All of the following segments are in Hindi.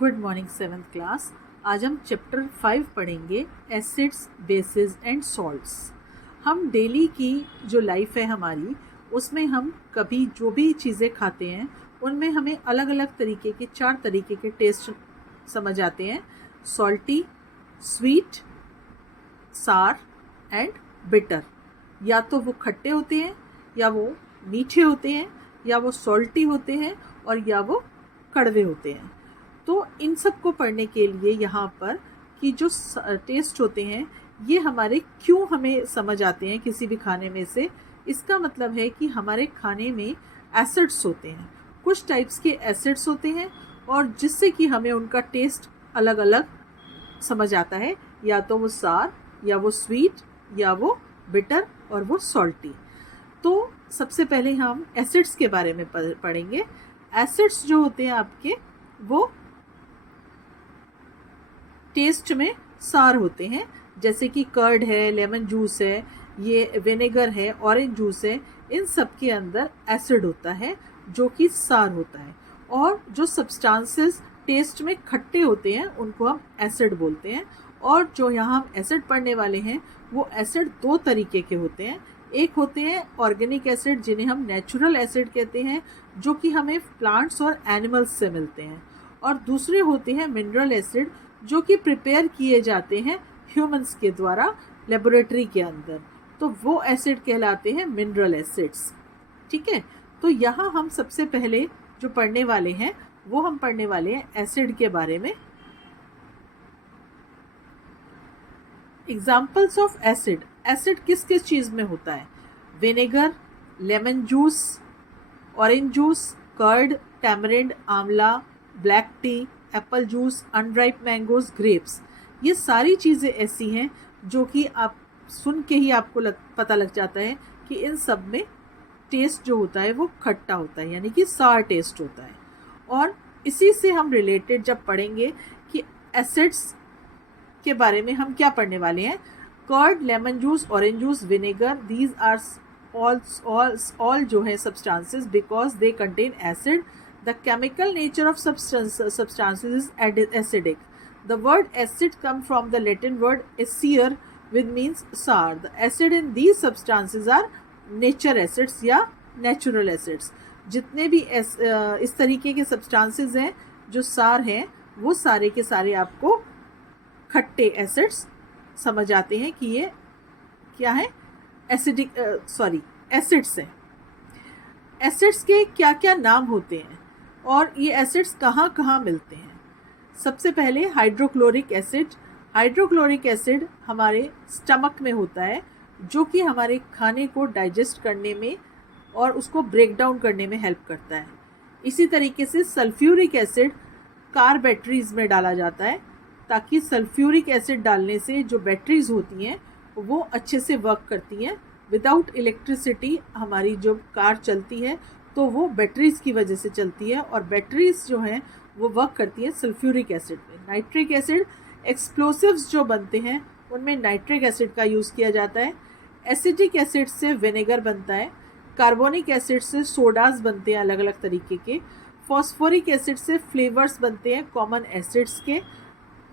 Good morning seventh class. आज हम चैप्टर 5 पढ़ेंगे एसिड्स, बेसिस एंड सॉल्ट्स। हम डेली की जो लाइफ है हमारी, उसमें हम कभी जो भी चीज़ें खाते हैं उनमें हमें अलग अलग तरीके के 4 तरीके के टेस्ट समझ आते हैं। सॉल्टी, स्वीट, सार एंड बिटर। या तो वो खट्टे होते हैं, या वो मीठे होते हैं, या वो सॉल्टी होते हैं, और या वो कड़वे होते हैं। तो इन सब को पढ़ने के लिए यहाँ पर कि जो टेस्ट होते हैं ये हमारे क्यों हमें समझ आते हैं किसी भी खाने में से, इसका मतलब है कि हमारे खाने में एसिड्स होते हैं, कुछ टाइप्स के एसिड्स होते हैं, और जिससे कि हमें उनका टेस्ट अलग अलग समझ आता है, या तो वो सार, या वो स्वीट, या वो बिटर, और वो सॉल्टी। तो सबसे पहले हम एसिड्स के बारे में पढ़ेंगे। एसिड्स जो होते हैं आपके, वो टेस्ट में सार होते हैं, जैसे कि कर्ड है, लेमन जूस है, ये विनेगर है, ऑरेंज जूस है, इन सब के अंदर एसिड होता है जो कि सार होता है। और जो सब्सटेंसेस टेस्ट में खट्टे होते हैं उनको हम एसिड बोलते हैं। और जो यहाँ हम एसिड पढ़ने वाले हैं वो एसिड 2 तरीके के होते हैं। एक होते हैं ऑर्गेनिक एसिड, जिन्हें हम नेचुरल एसिड कहते हैं, जो कि हमें प्लांट्स और एनिमल्स से मिलते हैं। और दूसरे होते हैं मिनरल एसिड, जो कि प्रिपेयर किए जाते हैं ह्यूमंस के द्वारा लेबोरेटरी के अंदर। तो वो एसिड कहलाते हैं मिनरल एसिड्स। ठीक है, तो यहाँ हम सबसे पहले जो पढ़ने वाले हैं वो हम पढ़ने वाले हैं एसिड के बारे में। Examples of acid. एसिड किस किस चीज़ में होता है? Vinegar, lemon juice, orange juice, curd, tamarind, amla, black tea, apple juice, unripe mangoes, grapes. ये सारी चीज़ें ऐसी हैं जो कि आप सुन के ही आपको पता लग जाता है कि इन सब में टेस्ट जो होता है वो खट्टा होता है, यानी कि सार टेस्ट होता है। और इसी से हम रिलेटेड जब पढ़ेंगे कि एसिड्स के बारे में हम क्या पढ़ने वाले हैं। Curd, lemon juice, orange juice, vinegar, these are all जो है substances because they contain acid. The chemical nature of substances is acidic. The word acid comes from the Latin word acere, which means sour. The acid in these substances are nature acids या natural acids. जितने भी इस तरीके के substances हैं जो सार हैं, वो सारे के सारे आपको खट्टे एसिड्स समझ आते हैं कि ये क्या है, एसिड्स हैं। एसिड्स के क्या क्या नाम होते हैं और ये एसिड्स कहाँ कहाँ मिलते हैं? सबसे पहले हाइड्रोक्लोरिक एसिड। हाइड्रोक्लोरिक एसिड हमारे स्टमक में होता है, जो कि हमारे खाने को डाइजेस्ट करने में और उसको ब्रेक डाउन करने में हेल्प करता है। इसी तरीके से सल्फ्यूरिक एसिड कार बैटरीज में डाला जाता है, ताकि सल्फ्यूरिक एसिड डालने से जो बैटरीज होती हैं वो अच्छे से वर्क करती हैं। विदाउट इलेक्ट्रिसिटी हमारी जो कार चलती है तो वो बैटरीज की वजह से चलती है, और बैटरीज जो हैं वो वर्क करती हैं सल्फ्यूरिक एसिड में। नाइट्रिक एसिड, एक्सप्लोसिव्स जो बनते हैं उनमें नाइट्रिक एसिड का यूज़ किया जाता है। एसिटिक एसिड से विनेगर बनता है। कार्बोनिक एसिड से सोडाज बनते हैं अलग अलग तरीके के। फॉस्फोरिक एसिड से फ्लेवर्स बनते हैं कॉमन एसिड्स के।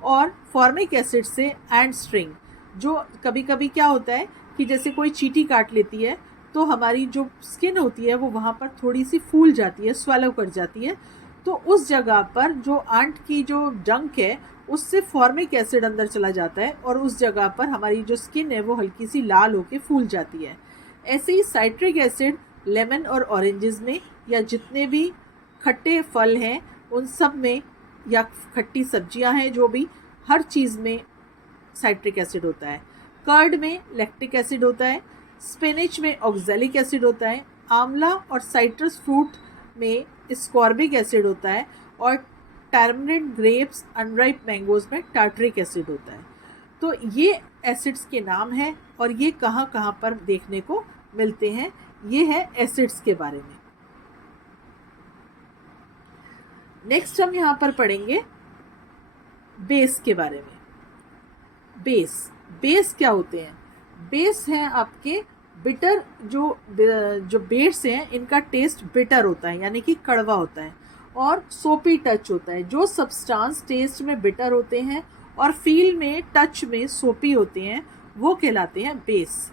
और फॉर्मिक एसिड से एंड स्ट्रिंग, जो कभी कभी क्या होता है कि जैसे कोई चींटी काट लेती है तो हमारी जो स्किन होती है वो वहाँ पर थोड़ी सी फूल जाती है, स्वेलो कर जाती है। तो उस जगह पर जो आंट की जो डंक है उससे फॉर्मिक एसिड अंदर चला जाता है, और उस जगह पर हमारी जो स्किन है वो हल्की सी लाल होकर फूल जाती है। ऐसे ही साइट्रिक एसिड लेमन और ऑरेंजेस में, या जितने भी खट्टे फल हैं उन सब में, या खट्टी सब्जियां हैं जो भी, हर चीज़ में साइट्रिक एसिड होता है। कर्ड में लैक्टिक एसिड होता है। स्पिनच में ऑक्सैलिक एसिड होता है। आंवला और साइट्रस फ्रूट में स्कॉर्बिक एसिड होता है। और टैमरिंड, ग्रेप्स, अनराइप मैंगोज में टार्टरिक एसिड होता है। तो ये एसिड्स के नाम हैं और ये कहाँ कहाँ पर देखने को मिलते हैं। ये है एसिड्स के बारे में। नेक्स्ट हम यहाँ पर पढ़ेंगे बेस के बारे में। बेस क्या होते हैं? बेस हैं आपके बिटर, जो बेस हैं इनका टेस्ट बिटर होता है, यानी कि कड़वा होता है। और सोपी टच होता है। जो सब्सटेंस टेस्ट में बिटर होते हैं और फील में टच में सोपी होते हैं वो कहलाते हैं base.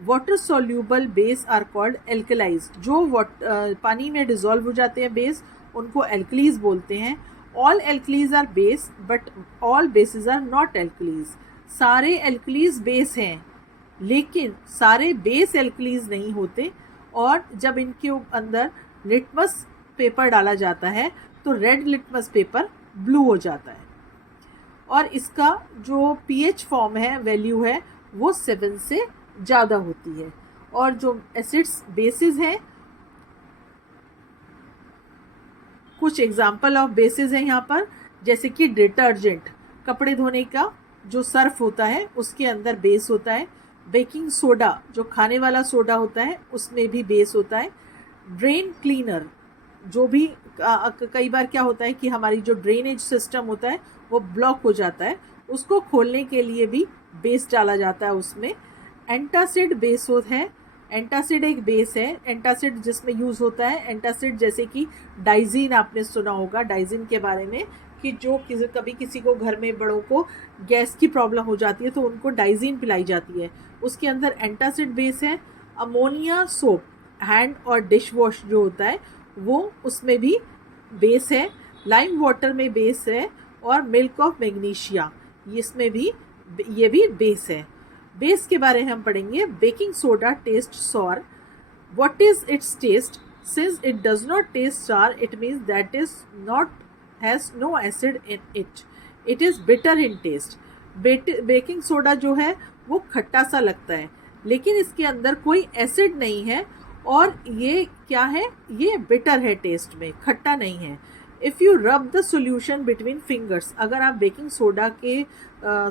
Water soluble base are called alkalis. जो पानी में डिजोल्व हो जाते हैं बेस उनको एल्कलीज बोलते हैं। All alkalis are base but all bases are not alkalis. सारे एल्कलीज बेस हैं लेकिन सारे बेस एल्कलीज नहीं होते। और जब इनके अंदर लिटमस पेपर डाला जाता है तो रेड लिटमस पेपर ब्लू हो जाता है। और इसका जो पीएच फॉर्म है वैल्यू है वो 7 से ज़्यादा होती है। और जो एसिड्स बेसिस हैं, कुछ एग्जाम्पल ऑफ बेसिस हैं यहाँ पर, जैसे कि डिटर्जेंट, कपड़े धोने का जो सर्फ होता है उसके अंदर बेस होता है। बेकिंग सोडा जो खाने वाला सोडा होता है उसमें भी बेस होता है। ड्रेन क्लीनर, जो भी कई बार क्या होता है कि हमारी जो ड्रेनेज सिस्टम होता है वो ब्लॉक हो जाता है, उसको खोलने के लिए भी बेस डाला जाता है उसमें। एंटासिड बेस होता है। एंटासिड एक बेस है। एंटासिड जिसमें यूज़ होता है, एंटासिड जैसे कि डाइजीन, आपने सुना होगा डाइजीन के बारे में, कि जो कभी किसी को घर में बड़ों को गैस की प्रॉब्लम हो जाती है तो उनको डाइजीन पिलाई जाती है, उसके अंदर एंटासिड बेस है। अमोनिया सोप, हैंड और डिश वॉश जो होता है वो उसमें भी बेस है। लाइम वाटर में बेस है। और मिल्क ऑफ मैग्नीशिया, इसमें भी ये भी बेस है। बेस के बारे में हम पढ़ेंगे। Baking soda taste sour. What is its taste? Since it does not taste sour it means that is not has no acid in it, it is bitter in taste. Baking soda जो है वो खट्टा सा लगता है लेकिन इसके अंदर कोई एसिड नहीं है और ये क्या है, ये बिटर है टेस्ट में, खट्टा नहीं है। If you rub the solution between fingers, अगर आप बेकिंग सोडा के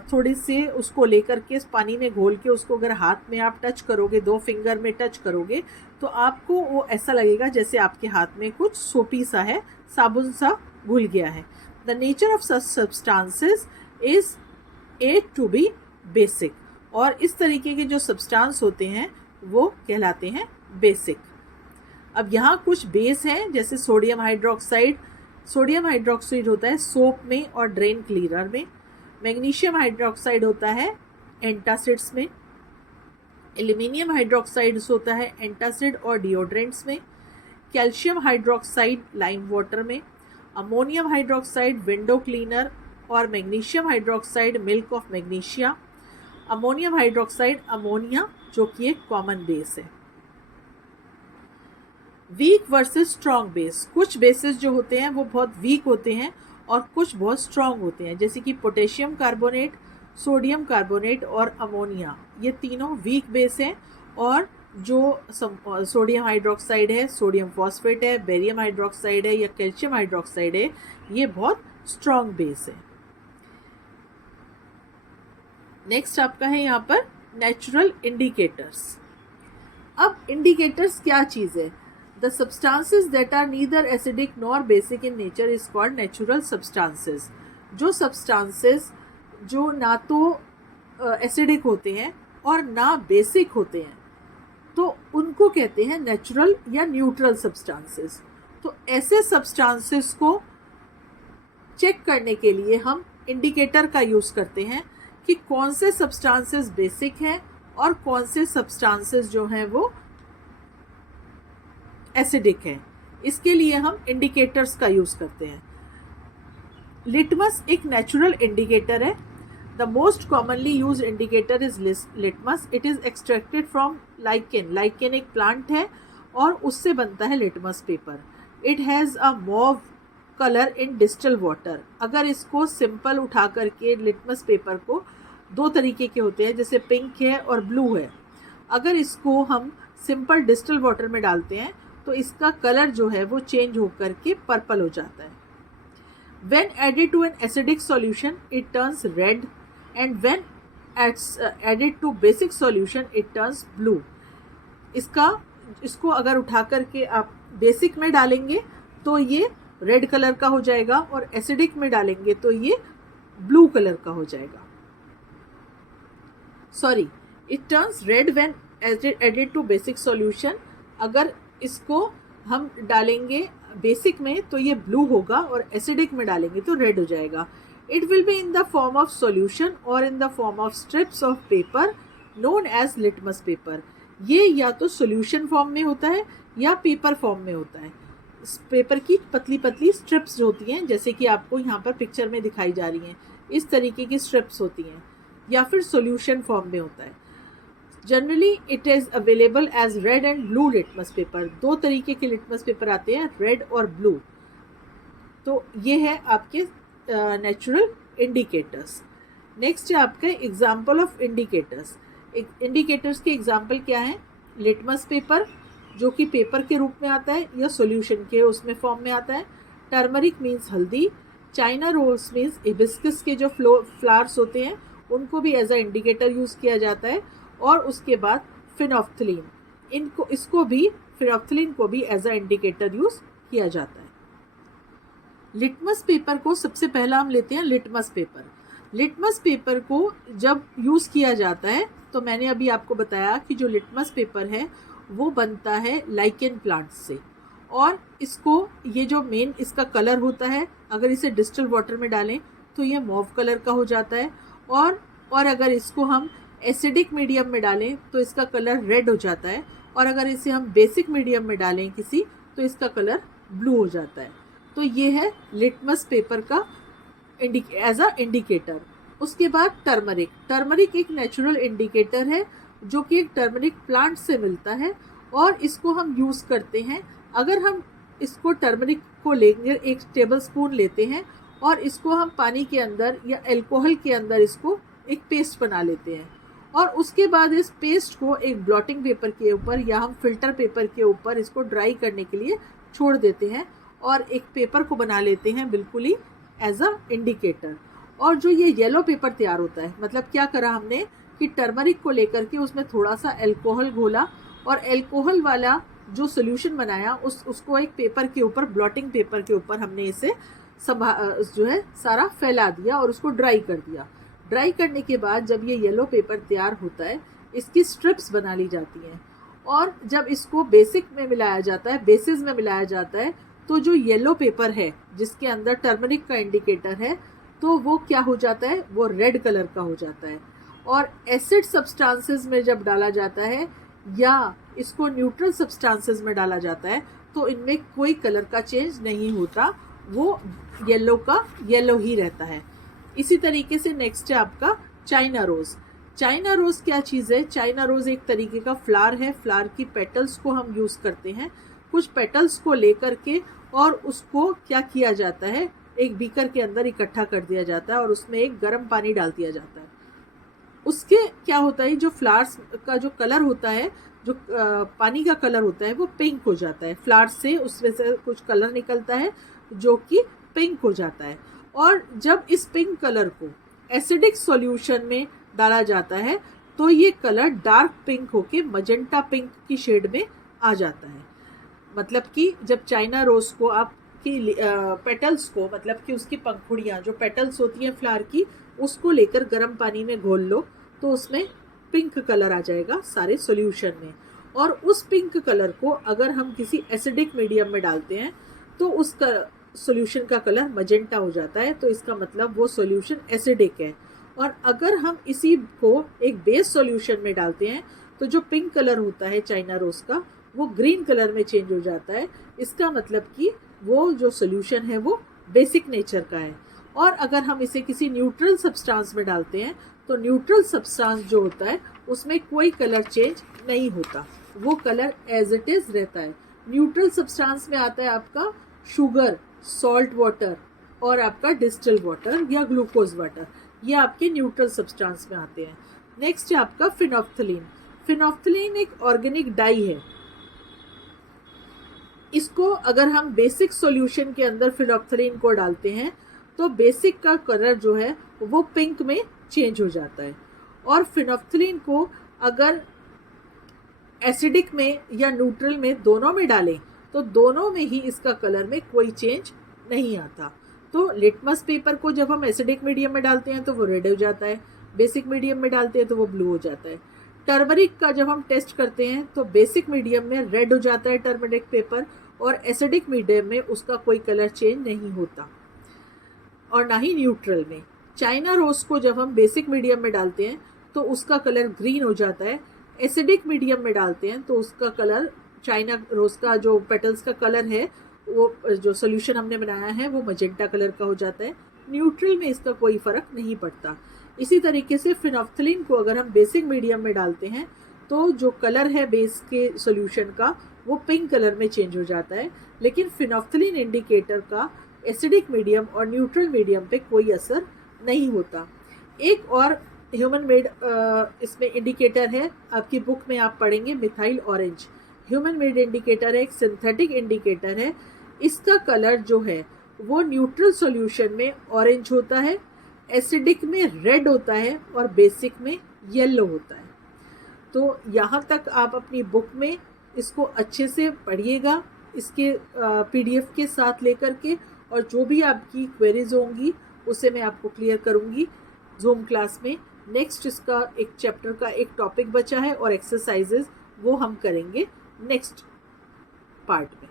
थोड़ी से उसको लेकर के पानी में घोल के उसको अगर हाथ में आप टच करोगे, 2 फिंगर में टच करोगे, तो आपको वो ऐसा लगेगा जैसे आपके हाथ में कुछ सोपी सा है, साबुन सा घुल गया है। The nature of such substances is at to be basic. और इस तरीके के जो सब्सटेंस होते हैं वो कहलाते हैं बेसिक। अब यहाँ कुछ बेस हैं, जैसे सोडियम हाइड्रोक्साइड। सोडियम हाइड्रोक्साइड होता है सोप में और ड्रेन क्लीनर में। मैग्नीशियम हाइड्रोक्साइड होता है एंटासिड्स में। एल्यूमिनियम हाइड्रोक्साइड होता है एंटासिड और डिओड्रेंट्स में। कैल्शियम हाइड्रोक्साइड लाइम वाटर में। अमोनियम हाइड्रोक्साइड विंडो क्लीनर और magnesium hydroxide milk of magnesia. Ammonium hydroxide ammonia जो कि एक कॉमन बेस है। Weak versus strong base. कुछ बेसिस जो होते हैं वो बहुत वीक होते हैं और कुछ बहुत स्ट्रॉन्ग होते हैं, जैसे कि पोटेशियम कार्बोनेट, सोडियम कार्बोनेट और अमोनिया, ये तीनों वीक बेस हैं। और जो सोडियम हाइड्रोक्साइड है, सोडियम फॉस्फेट है, बेरियम हाइड्रोक्साइड है या कैल्शियम हाइड्रोक्साइड है, ये बहुत स्ट्रॉन्ग बेस है। नेक्स्ट आपका है यहाँ पर नेचुरल इंडिकेटर्स। अब इंडिकेटर्स क्या चीज़ है? The substances that are neither acidic nor basic in nature is called natural substances. जो substances जो ना तो एसिडिक होते हैं और ना बेसिक होते हैं तो उनको कहते हैं नेचुरल या न्यूट्रल सब्सटेंसेस। तो ऐसे सब्सटेंसेस को चेक करने के लिए हम इंडिकेटर का यूज़ करते हैं कि कौन से सब्सटेंसेस बेसिक हैं और कौन से सब्सटेंसेस जो हैं वो एसिडिक है। इसके लिए हम इंडिकेटर्स का यूज़ करते हैं। लिटमस एक नेचुरल इंडिकेटर है। The most commonly use indicator is litmus. It is extracted from lichen. Lichen एक प्लांट है और उससे बनता है litmus paper. It has a mauve colour in distil water. अगर इसको सिंपल उठा करके लिटमस पेपर को, 2 तरीके के होते हैं, जैसे पिंक है और ब्लू है, अगर इसको हम सिंपल डिस्टिल वाटर में डालते हैं तो इसका कलर जो है वो चेंज होकर के पर्पल हो जाता है। When added to an acidic solution, it turns red, and when added to basic solution, it turns blue. इसको अगर उठा करके आप बेसिक में डालेंगे तो ये रेड कलर का हो जाएगा और एसिडिक में डालेंगे तो ये ब्लू कलर का हो जाएगा। Sorry, it turns red when added to basic solution। अगर इसको हम डालेंगे बेसिक में तो ये ब्लू होगा और एसिडिक में डालेंगे तो रेड हो जाएगा. It will be in the form of solution और in the form of strips of paper known as litmus paper. ये या तो सॉल्यूशन फॉर्म में होता है या पेपर फॉर्म में होता है. पेपर की पतली पतली स्ट्रिप्स जो होती हैं, जैसे कि आपको यहाँ पर पिक्चर में दिखाई जा रही हैं, इस तरीके की स्ट्रिप्स होती हैं, या फिर सॉल्यूशन फॉर्म में होता है. Generally it is available as red and blue litmus paper. दो तरीके के लिटमस पेपर आते हैं, रेड और ब्लू. तो ये है आपके नेचुरल इंडिकेटर्स. नेक्स्ट है आपका एग्जाम्पल ऑफ इंडिकेटर्स. इंडिकेटर्स के एग्जाम्पल क्या हैं? लिटमस पेपर जो कि पेपर के रूप में आता है या सॉल्यूशन के उसमें फॉर्म में आता है. टर्मरिक मीन्स हल्दी. चाइना रोल्स मीन्स हिबिस्कस के जो फ्लावर्स होते हैं उनको भी एज अ इंडिकेटर यूज़ किया जाता है. और उसके बाद फिनोफ्थलीन, फिनोफ्थलीन को भी एज अ इंडिकेटर यूज़ किया जाता है. लिटमस पेपर को सबसे पहला हम लेते हैं लिटमस पेपर. लिटमस पेपर को जब यूज़ किया जाता है तो मैंने अभी आपको बताया कि जो लिटमस पेपर है वो बनता है लाइकेन प्लांट से. और इसको ये जो मेन इसका कलर होता है, अगर इसे डिस्टिल वाटर में डालें तो ये मॉव कलर का हो जाता है. और अगर इसको हम एसिडिक मीडियम में डालें तो इसका कलर रेड हो जाता है. और अगर इसे हम बेसिक मीडियम में डालें तो इसका कलर ब्लू हो जाता है. तो ये है लिटमस पेपर का एज अ इंडिकेटर. उसके बाद टर्मरिक. टर्मरिक एक नेचुरल इंडिकेटर है जो कि एक टर्मरिक प्लांट से मिलता है और इसको हम यूज़ करते हैं. अगर हम इसको टर्मरिक को लेंगे, 1 टेबल स्पून लेते हैं और इसको हम पानी के अंदर या अल्कोहल के अंदर इसको एक पेस्ट बना लेते हैं. और उसके बाद इस पेस्ट को एक ब्लॉटिंग पेपर के ऊपर या हम फिल्टर पेपर के ऊपर इसको ड्राई करने के लिए छोड़ देते हैं और एक पेपर को बना लेते हैं बिल्कुल ही एज अ इंडिकेटर. और जो ये येलो पेपर तैयार होता है, मतलब क्या करा हमने कि टर्मरिक को लेकर के उसमें थोड़ा सा अल्कोहल घोला और अल्कोहल वाला जो सोल्यूशन बनाया उसको एक पेपर के ऊपर, ब्लॉटिंग पेपर के ऊपर हमने इसे जो है सारा फैला दिया और उसको ड्राई कर दिया. ड्राई करने के बाद जब ये येलो पेपर तैयार होता है इसकी स्ट्रिप्स बना ली जाती हैं. और जब इसको बेसिस में मिलाया जाता है तो जो येलो पेपर है जिसके अंदर टर्मरिक का इंडिकेटर है तो वो क्या हो जाता है, वो रेड कलर का हो जाता है. और एसिड सब्सटेंसेस में जब डाला जाता है या इसको न्यूट्रल सब्सटेंसेस में डाला जाता है तो इनमें कोई कलर का चेंज नहीं होता, वो येलो ही रहता है. इसी तरीके से नेक्स्ट है आपका चाइना रोज़. चाइना रोज़ क्या चीज़ है? चाइना रोज़ एक तरीके का फ्लावर है. फ्लावर की पेटल्स को हम यूज़ करते हैं. कुछ पेटल्स को लेकर के और उसको क्या किया जाता है, एक बीकर के अंदर इकट्ठा कर दिया जाता है और उसमें एक गर्म पानी डाल दिया जाता है. उसके क्या होता है, जो फ्लावर्स का जो कलर होता है, जो पानी का कलर होता है वो पिंक हो जाता है. फ्लावर से उसमें से कुछ कलर निकलता है जो कि पिंक हो जाता है. और जब इस पिंक कलर को एसिडिक सॉल्यूशन में डाला जाता है तो ये कलर डार्क पिंक होके मजेंटा पिंक की शेड में आ जाता है. मतलब कि जब चाइना रोज़ को आपकी पेटल्स को, मतलब कि उसकी पंखुड़ियाँ जो पेटल्स होती हैं फ्लावर की, उसको लेकर गर्म पानी में घोल लो तो उसमें पिंक कलर आ जाएगा सारे सॉल्यूशन में. और उस पिंक कलर को अगर हम किसी एसिडिक मीडियम में डालते हैं तो उसका सॉल्यूशन का कलर मजेंटा हो जाता है. तो इसका मतलब वो सॉल्यूशन एसिडिक है. और अगर हम इसी को एक बेस सॉल्यूशन में डालते हैं तो जो पिंक कलर होता है चाइना रोज़ का वो ग्रीन कलर में चेंज हो जाता है. इसका मतलब कि वो जो सॉल्यूशन है वो बेसिक नेचर का है. और अगर हम इसे किसी न्यूट्रल सब्सटेंस में डालते हैं तो न्यूट्रल सब्सटेंस जो होता है उसमें कोई कलर चेंज नहीं होता, वो कलर एज इट इज़ रहता है. न्यूट्रल सब्सटेंस में आता है आपका शुगर, सॉल्ट वाटर और आपका डिस्टिल वाटर या ग्लूकोज वाटर, ये आपके न्यूट्रल सब्सटेंस में आते हैं. नेक्स्ट है आपका फिनोफ्थलीन. फिनोफ्थलीन एक ऑर्गेनिक डाई है. इसको अगर हम बेसिक सॉल्यूशन के अंदर फिनोफ्थलीन को डालते हैं तो बेसिक का कलर जो है वो पिंक में चेंज हो जाता है. और फिनोफ्थलीन को अगर एसिडिक में या न्यूट्रल में दोनों में डालें तो दोनों में ही इसका कलर में कोई चेंज नहीं आता. तो लिटमस पेपर को जब हम एसिडिक मीडियम में डालते हैं तो वो रेड हो जाता है, बेसिक मीडियम में डालते हैं तो वो ब्लू हो जाता है. टर्मरिक का जब हम टेस्ट करते हैं तो बेसिक मीडियम में रेड हो जाता है टर्मरिक पेपर और एसिडिक मीडियम में उसका कोई कलर चेंज नहीं होता, और ना ही न्यूट्रल में। चाइना रोज को जब हम बेसिक मीडियम में डालते हैं तो उसका कलर ग्रीन हो जाता है, एसिडिक मीडियम में डालते हैं तो उसका कलर, चाइना रोज का जो पेटल्स का कलर है, वो जो सोल्यूशन हमने बनाया है वो मजेंटा कलर का हो जाता है। न्यूट्रल में इसका कोई फ़र्क नहीं पड़ता। इसी तरीके से फिनोफ्थलीन को अगर हम बेसिक मीडियम में डालते हैं तो जो कलर है बेस के सोल्यूशन का वो पिंक कलर में चेंज हो जाता है, लेकिन फिनोफ्थलीन इंडिकेटर का एसिडिक मीडियम और न्यूट्रल मीडियम पे कोई असर नहीं होता। एक और ह्यूमन मेड इसमें इंडिकेटर है, आपकी बुक में आप पढ़ेंगे, methyl orange. Human made indicator है, एक सिंथेटिक इंडिकेटर है। इसका कलर जो है वो न्यूट्रल सॉल्यूशन में ऑरेंज होता है, एसिडिक में रेड होता है और बेसिक में येलो होता है। तो यहाँ तक आप अपनी बुक में इसको अच्छे से पढ़िएगा, इसके PDF के साथ लेकर के, और जो भी आपकी क्वेरीज होंगी उसे मैं आपको क्लियर करूँगी जूम क्लास में। नेक्स्ट इसका एक चैप्टर का एक टॉपिक बचा है और एक्सरसाइजेज वो हम करेंगे नेक्स्ट पार्ट में।